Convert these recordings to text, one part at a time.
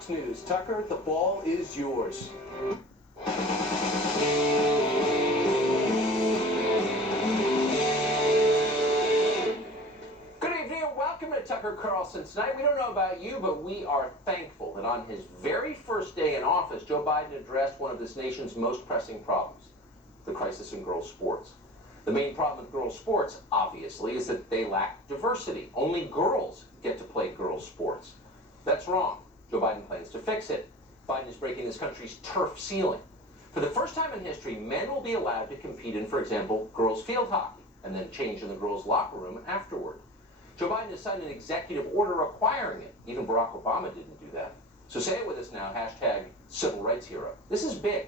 Fox News. Tucker, the ball is yours. Good evening and welcome to Tucker Carlson Tonight. We don't know about you, but we are thankful that on his very first day in office, Joe Biden addressed one of this nation's most pressing problems, the crisis in girls' sports. The main problem with girls' sports, obviously, is that they lack diversity. Only girls get to play girls' sports. That's wrong. Joe Biden plans to fix it. Biden is breaking this country's turf ceiling. For the first time in history, men will be allowed to compete in, for example, girls' field hockey, and then change in the girls' locker room afterward. Joe Biden has signed an executive order requiring it. Even Barack Obama didn't do that. So say it with us now, hashtag civil rights hero. This is big.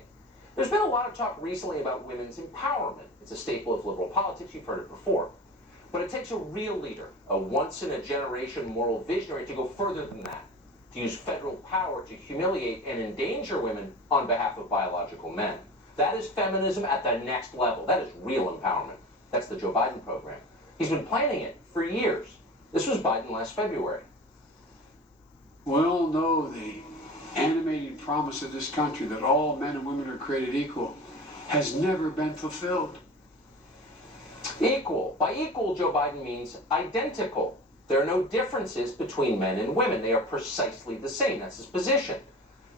There's been a lot of talk recently about women's empowerment. It's a staple of liberal politics. You've heard it before. But it takes a real leader, a once-in-a-generation moral visionary, to go further than that, to use federal power to humiliate and endanger women on behalf of biological men. That is feminism at the next level. That is real empowerment. That's the Joe Biden program. He's been planning it for years. This was Biden last February. We all know the animating promise of this country that all men and women are created equal has never been fulfilled. Equal. By equal, Joe Biden means identical. There are no differences between men and women. They are precisely the same. That's his position.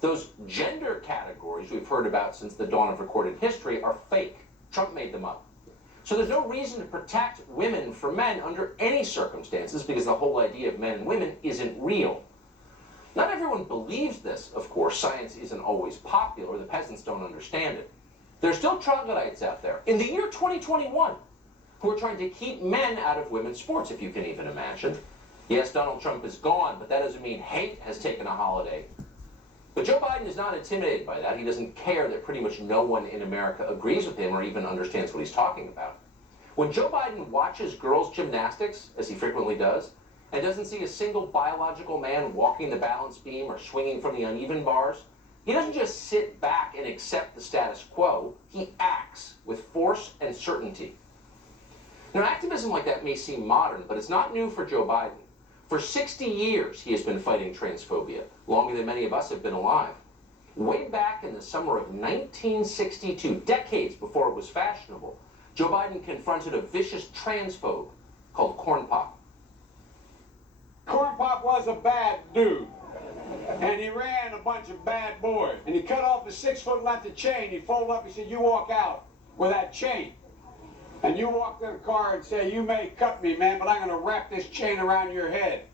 Those gender categories we've heard about since the dawn of recorded history are fake. Trump made them up. So there's no reason to protect women from men under any circumstances, because the whole idea of men and women isn't real. Not everyone believes this, of course. Science isn't always popular. The peasants don't understand it. There's still troglodytes out there in the year 2021 who are trying to keep men out of women's sports, if you can even imagine. Yes, Donald Trump is gone, but that doesn't mean hate has taken a holiday. But Joe Biden is not intimidated by that. He doesn't care that pretty much no one in America agrees with him or even understands what he's talking about. When Joe Biden watches girls' gymnastics, as he frequently does, and doesn't see a single biological man walking the balance beam or swinging from the uneven bars, he doesn't just sit back and accept the status quo. He acts with force and certainty. Now, activism like that may seem modern, but it's not new for Joe Biden. For 60 years, he has been fighting transphobia, longer than many of us have been alive. Way back in the summer of 1962, decades before it was fashionable, Joe Biden confronted a vicious transphobe called Corn Pop. Corn Pop was a bad dude, and he ran a bunch of bad boys. And he cut off a 6-foot length of chain. He folded up, he said, "You walk out with that chain. And you walk to the car and say, 'You may cut me, man, but I'm going to wrap this chain around your head.'"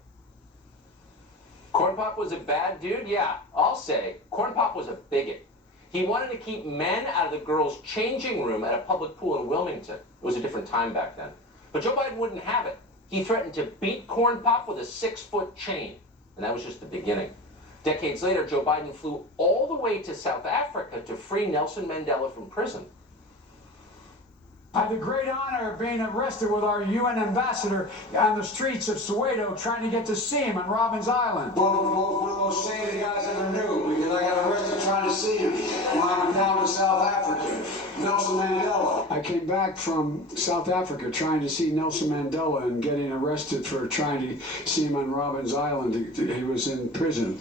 Corn Pop was a bad dude? Yeah, I'll say. Corn Pop was a bigot. He wanted to keep men out of the girls' changing room at a public pool in Wilmington. It was a different time back then. But Joe Biden wouldn't have it. He threatened to beat Corn Pop with a 6-foot chain. And that was just the beginning. Decades later, Joe Biden flew all the way to South Africa to free Nelson Mandela from prison. I have the great honor of being arrested with our UN ambassador on the streets of Soweto, trying to get to see him on Robben's Island. One of the most shady guys I ever knew, because I got arrested trying to see him when I went down to South Africa. Nelson Mandela. I came back from South Africa trying to see Nelson Mandela and getting arrested for trying to see him on Robben's Island. He was in prison.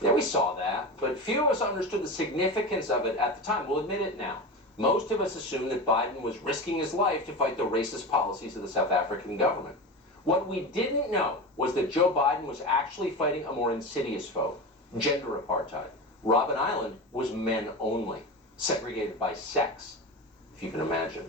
Yeah, we saw that, but few of us understood the significance of it at the time. We'll admit it now. Most of us assumed that Biden was risking his life to fight the racist policies of the South African government. What we didn't know was that Joe Biden was actually fighting a more insidious foe, gender apartheid. Robben Island was men only, segregated by sex, if you can imagine.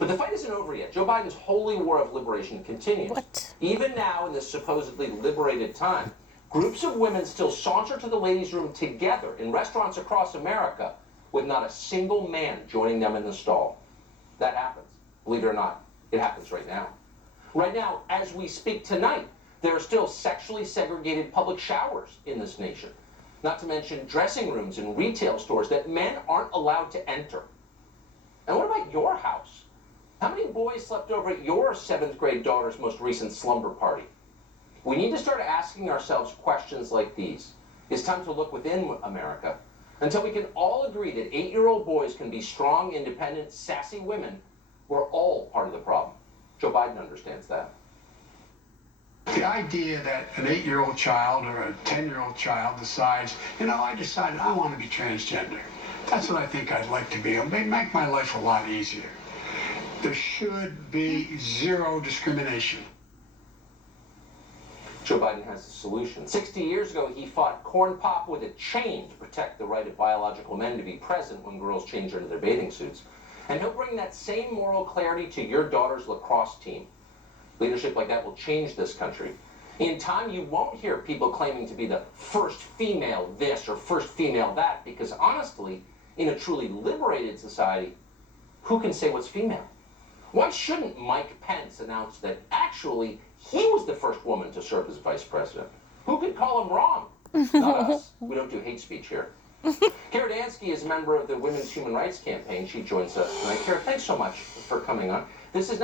But the fight isn't over yet. Joe Biden's holy war of liberation continues. What? Even now, in this supposedly liberated time, groups of women still saunter to the ladies' room together in restaurants across America, with not a single man joining them in the stall. That happens. Believe it or not, it happens right now. Right now, as we speak tonight, there are still sexually segregated public showers in this nation. Not to mention dressing rooms in retail stores that men aren't allowed to enter. And what about your house? How many boys slept over at your 7th grade daughter's most recent slumber party? We need to start asking ourselves questions like these. It's time to look within America. Until we can all agree that 8-year-old boys can be strong, independent, sassy women, we're all part of the problem. Joe Biden understands that. The idea that an 8-year-old child or a 10-year-old child decides, I decided I want to be transgender. That's what I think I'd like to be. It'll make my life a lot easier. There should be zero discrimination. Joe Biden has a solution. 60 years ago, he fought corn pop with a chain to protect the right of biological men to be present when girls change into their bathing suits. And he'll bring that same moral clarity to your daughter's lacrosse team. Leadership like that will change this country. In time, you won't hear people claiming to be the first female this or first female that, because honestly, in a truly liberated society, who can say what's female? Why shouldn't Mike Pence announce that actually he was the first woman to serve as vice president? Who could call him wrong? Not us. We don't do hate speech here. Kara Dansky is a member of the Women's Human Rights Campaign. She joins us tonight. Kara, thanks so much for coming on. This is not